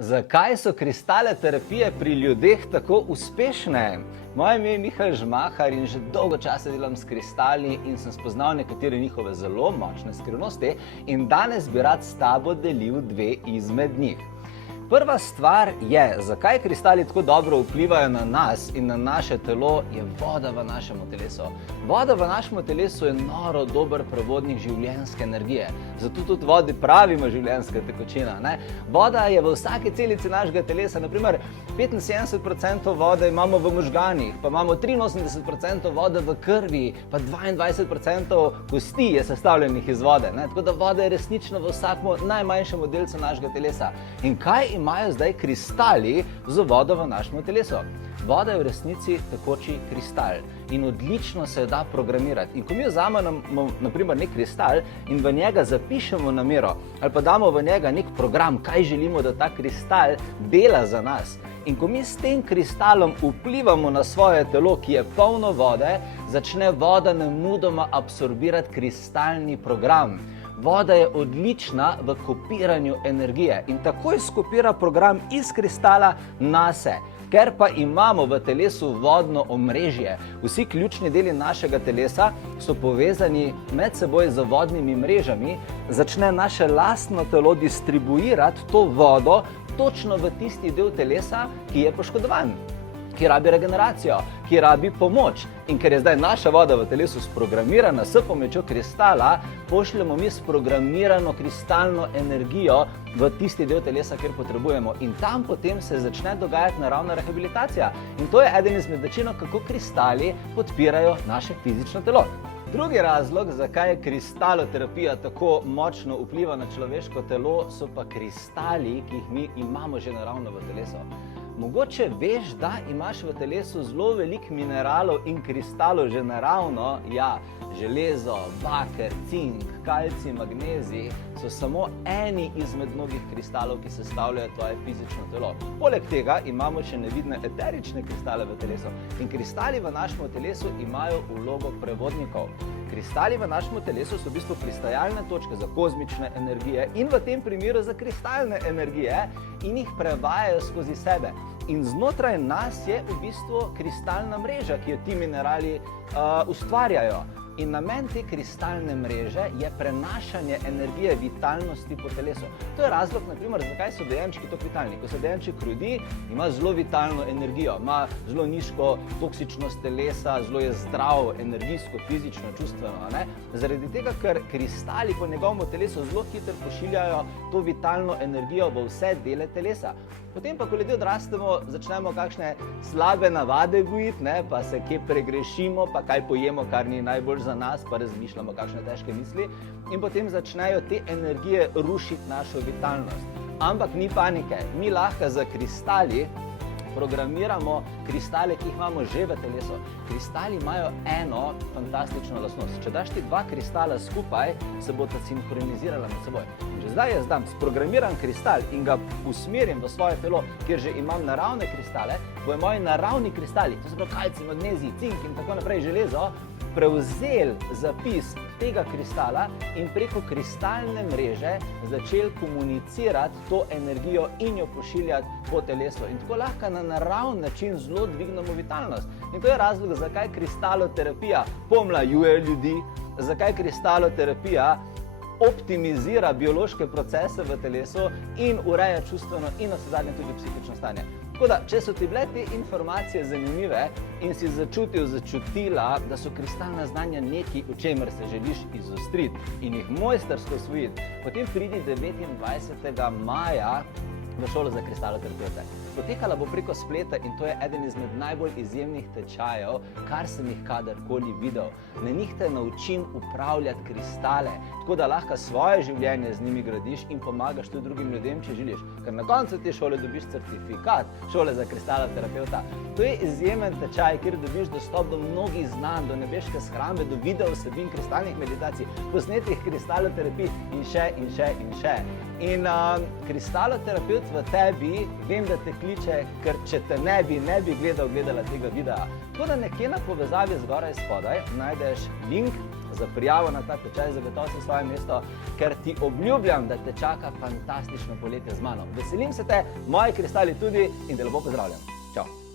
Zakaj so kristalne terapije pri ljudeh tako uspešne? Moje ime je Mihael Žmahar in že dolgo časa delam s kristali in sem spoznal nekatere njihove zelo močne skrivnosti in danes bi rad s tabo delil dve izmed njih. Prva stvar je, zakaj kristali tako dobro vplivajo na nas in na naše telo, je voda v našem telesu. Voda v našem telesu je noro dober prevodnik življenjske energije. Zato tudi vodi pravimo življenjska tekočina. Ne? Voda je v vsaki celici našega telesa, naprimer 75% vode imamo v možganih, pa imamo 83% vode v krvi, pa 22% kosti je sestavljenih iz vode. Ne? Tako da voda je resnično v vsakem najmanjšem delcu našega telesa. In kaj imajo zdaj kristali z vodo v našem telesu? Voda je v resnici tekoči kristal in odlično se da programirati. In ko mi vzamemo naprimer nek kristal in v njega zapišemo namero ali pa damo v njega nek program, kaj želimo, da ta kristal dela za nas. In ko mi s tem kristalom vplivamo na svoje telo, ki je polno vode, začne voda nemudoma absorbirati kristalni program. Voda je odlična v kopiranju energije in takoj skopira program iz kristala nase. Ker pa imamo v telesu vodno omrežje, vsi ključni deli našega telesa so povezani med seboj z vodnimi mrežami, začne naše lastno telo distribuirati to vodo točno v tisti del telesa, ki je poškodovan, ki rabi regeneracijo, ki rabi pomoč. In ker je zdaj naša voda v telesu sprogramirana s pomočjo kristala, pošljemo mi sprogramirano kristalno energijo v tisti del telesa, kjer potrebujemo. In tam potem se začne dogajati naravna rehabilitacija. In to je eden izmed načinov, kako kristali podpirajo naše fizično telo. Drugi razlog, zakaj je kristaloterapija tako močno vpliva na človeško telo, so pa kristali, ki jih mi imamo že naravno v telesu. Mogoče veš, da imaš v telesu zelo veliko mineralov in kristalov že naravno, ja, železo, baker, cink, kalcij, magnezij so samo eni izmed mnogih kristalov, ki sestavljajo tvoje fizično telo. Poleg tega imamo še nevidne eterične kristale v telesu in kristali v našem telesu imajo vlogo prevodnikov. Kristali v našem telesu so v bistvu pristajalne točke za kozmične energije in v tem primeru za kristalne energije in jih prevajajo skozi sebe. In znotraj nas je v bistvu kristalna mreža, ki jo ti minerali ustvarjajo. In namen te kristalne mreže je prenašanje energije vitalnosti po telesu. To je razlog, naprimer, zakaj so dojenčki tako vitalni. Ko se dojenček rodi, ima zelo vitalno energijo, ima zelo nizko toksičnost telesa, zelo je zdrav, energijsko, fizično, čustveno. Ne? Zaradi tega, ker kristali po njegovem telesu zelo hitro pošiljajo to vitalno energijo v vse dele telesa. Potem pa, ko ljudje odrastemo, začnemo kakšne slabe navade gojiti, pa se kje pregrešimo, pa kaj pojemo, kar ni najbolj za nas, pa razmišljamo kakšne težke misli in potem začnejo te energije rušiti našo vitalnost. Ampak ni panike, mi lahko za kristali programiramo kristale, ki jih imamo že v telesu. Kristali imajo eno fantastično lastnost. Če daš ti dva kristala skupaj, se bosta sinhronizirala med seboj. In če zdaj jaz dam sprogramiran kristal in ga usmerim v svoje telo, kjer že imam naravne kristale, bojo moji naravni kristali, to se pravi kalcij, magnezij, cink in tako naprej, železo, prevzeli zapis tega kristala in preko kristalne mreže začeli komunicirati to energijo in jo pošiljati po telesu. In tako lahko na naravni način zelo dvignemo vitalnost. In to je razlog, zakaj kristaloterapija pomlajuje ljudi, zakaj kristaloterapija optimizira biološke procese v telesu in ureja čustveno in navsezadnje tudi psihično stanje. Tako da, če so ti bile te informacije zanimive in si začutila, da so kristalna znanja nekaj, v čemer se želiš izostriti in jih mojstrsko osvojiti, potem pridi 29. maja v šolo za kristaloterapevte. Potekala bo preko spleta in to je eden izmed najbolj izjemnih tečajev, kar sem jih kadarkoli videl. Na njih te naučim upravljati kristale, tako da lahko svoje življenje z njimi gradiš in pomagaš tudi drugim ljudem, če želiš. Ker na koncu te šole dobiš certifikat šole za kristaloterapevta. To je izjemen tečaj, kjer dobiš dostop do mnogih znanj, do nebeške shrambe, do video vsebin kristalnih meditacij, posnetih kristaloterapij in še in še in še. In kristaloterapeut v tebi, vem, da te kliče, ker če te ne bi gledala tega videa. Tako da nekje na povezavi zgoraj spodaj najdeš link za prijavo na ta tečaj, zagotovo si svoje mesto, ker ti obljubljam, da te čaka fantastično poletje z mano. Veselim se te, moji kristali tudi in te lepo pozdravljam. Čau!